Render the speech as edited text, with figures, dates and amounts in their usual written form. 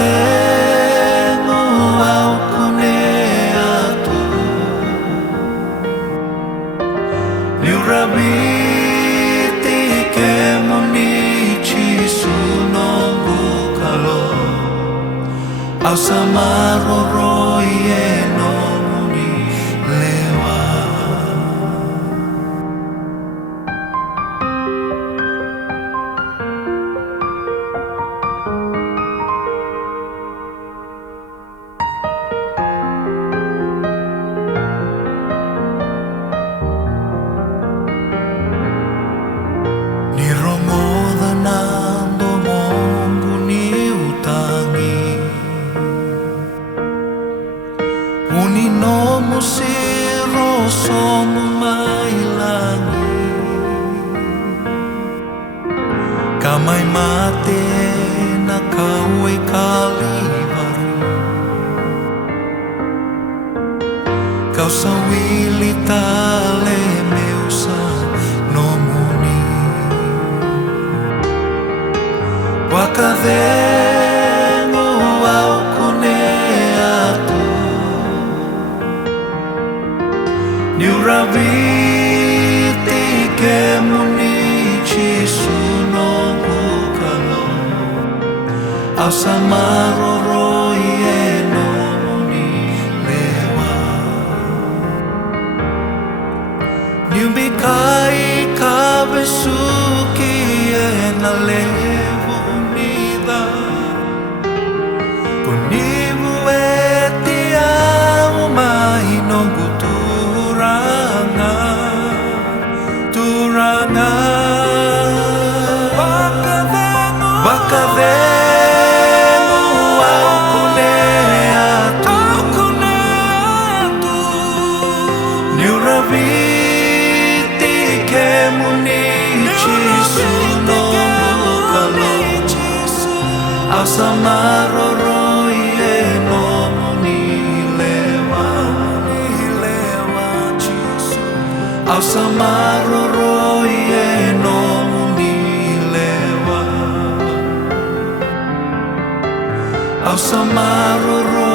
Wakadengo au kunea tu Niurabiti ke munichi sunongu kalo Au samaroro ieno muni lewa Nirongodanando mongu ni utangi Uninomo siro somo mailangi Kamay mate na kawe kalivari Kau sawili tale meusa nomuni Wakadengo au kunea tu Niurabiti ke munichi sunongu kalo Au samaroro ieno muni lewa Niumbikai kabesuki na levo unida Kunibu etia umahinongu Turanga Wakadengo au kunea tu Niurabiti ke munichi sunongu kalo Au samaroro ieno muni lewa Au samaroro ieno muni lewa Au samaroro